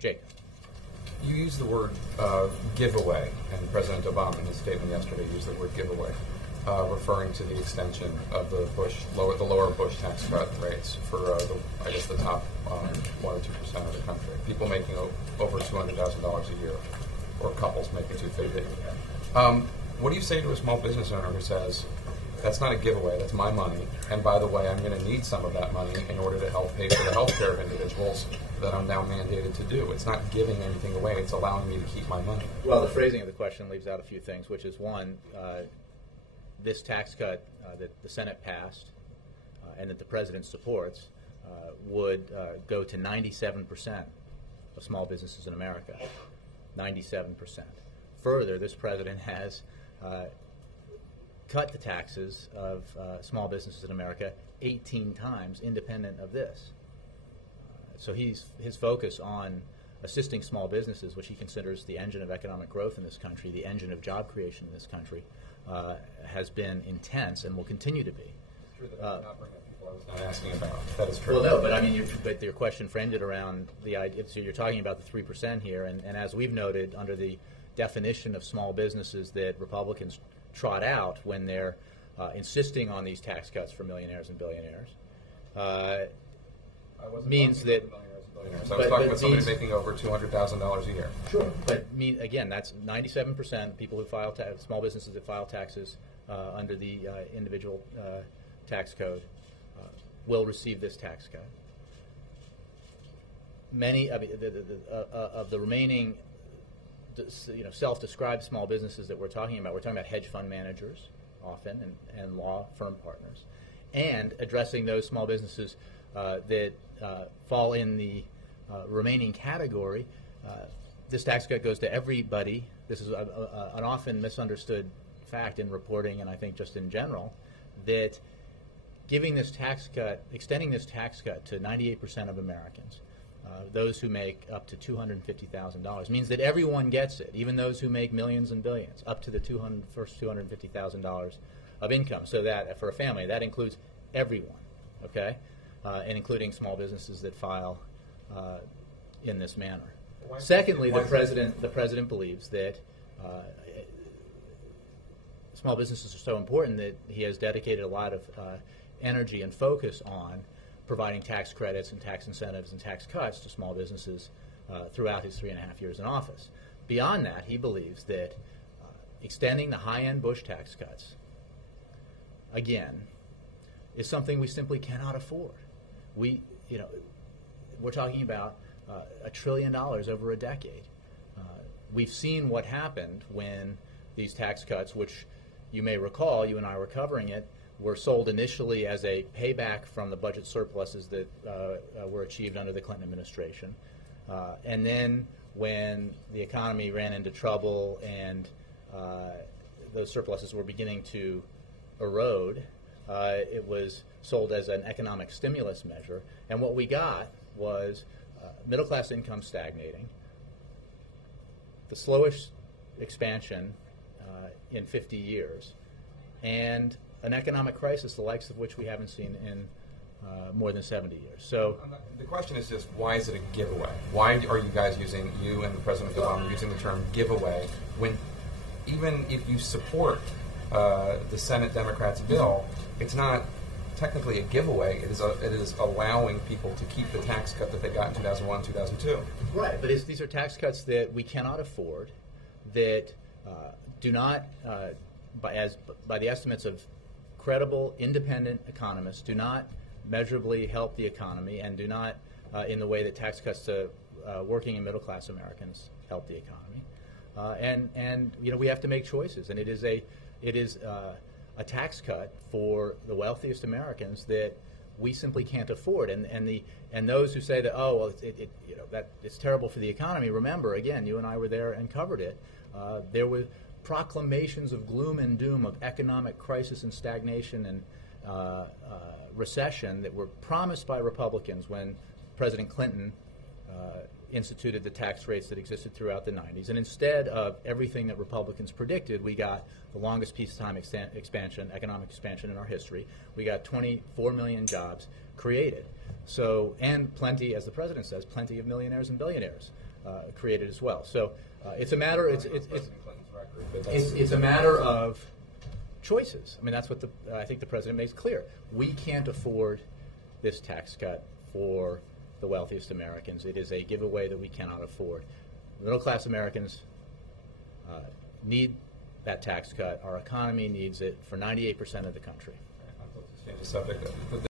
Jake. You used the word giveaway, and President Obama in his statement yesterday used the word giveaway, referring to the extension of the lower Bush tax cut rates for the top 1 or 2% of the country. People making over $200,000 a year, or couples making $250,000. What do you say to a small business owner who says, "That's not a giveaway, that's my money, and by the way, I'm going to need some of that money in order to help pay for the health care of individuals that I'm now mandated to do"? It's not giving anything away, it's allowing me to keep my money. Well, the phrasing of the question leaves out a few things, which is one, this tax cut that the Senate passed and that the President supports would go to 97% of small businesses in America. 97%. Further, this President has cut the taxes of small businesses in America 18 times independent of this. So his focus on assisting small businesses, which he considers the engine of economic growth in this country, the engine of job creation in this country, has been intense and will continue to be. It's true that I'm not bringing up people I was not asking about. That is true. Well, no, but I mean, but your question framed it around the idea. So you're talking about the 3% here, and as we've noted, under the definition of small businesses that Republicans trot out when they're insisting on these tax cuts for millionaires and billionaires, means that. I was talking about somebody making over $200,000 a year. Sure, but again, that's 97% people who file small businesses that file taxes under the individual tax code will receive this tax cut. Many of the remaining, self-described small businesses that we're talking about hedge fund managers often and law firm partners, and addressing those small businesses that fall in the remaining category. This tax cut goes to everybody. This is an often misunderstood fact in reporting, and I think just in general, that giving this tax cut, extending this tax cut to 98% of Americans, those who make up to $250,000, means that everyone gets it, even those who make millions and billions, up to the first $250,000 of income. So that for a family, that includes everyone, okay, and including small businesses that file in this manner. Secondly, the president believes that small businesses are so important that he has dedicated a lot of energy and focus on providing tax credits and tax incentives and tax cuts to small businesses throughout his 3.5 years in office. Beyond that, he believes that extending the high-end Bush tax cuts, again, is something we simply cannot afford. We're talking about $1 trillion over a decade. We've seen what happened when these tax cuts, which you may recall, you and I were covering it, were sold initially as a payback from the budget surpluses that were achieved under the Clinton administration. And then when the economy ran into trouble and those surpluses were beginning to erode, it was sold as an economic stimulus measure. And what we got was middle-class income stagnating, the slowest expansion in 50 years, and an economic crisis the likes of which we haven't seen in more than 70 years. So the question is just, why is it a giveaway? Why are you guys you and President Obama using the term giveaway when even if you support the Senate Democrats' bill, it's not technically a giveaway. It is allowing people to keep the tax cut that they got in 2001, 2002. Right, but these are tax cuts that we cannot afford, that do not, by the estimates of credible, independent economists, do not measurably help the economy, and do not, in the way that tax cuts to working and middle-class Americans help the economy. And we have to make choices, and it is a tax cut for the wealthiest Americans that we simply can't afford. And those who say that, that it's terrible for the economy, remember, again, you and I were there and covered it. There were proclamations of gloom and doom, of economic crisis and stagnation and recession that were promised by Republicans when President Clinton instituted the tax rates that existed throughout the 90s. And instead of everything that Republicans predicted, we got the longest peacetime expansion, economic expansion in our history. We got 24 million jobs created. So, and plenty, as the president says, plenty of millionaires and billionaires created as well. So it's a matter. It's a matter of choices. I mean, that's what I think the president makes clear. We can't afford this tax cut for the wealthiest Americans. It is a giveaway that we cannot afford. Middle-class Americans need that tax cut. Our economy needs it for 98% of the country. Change the subject.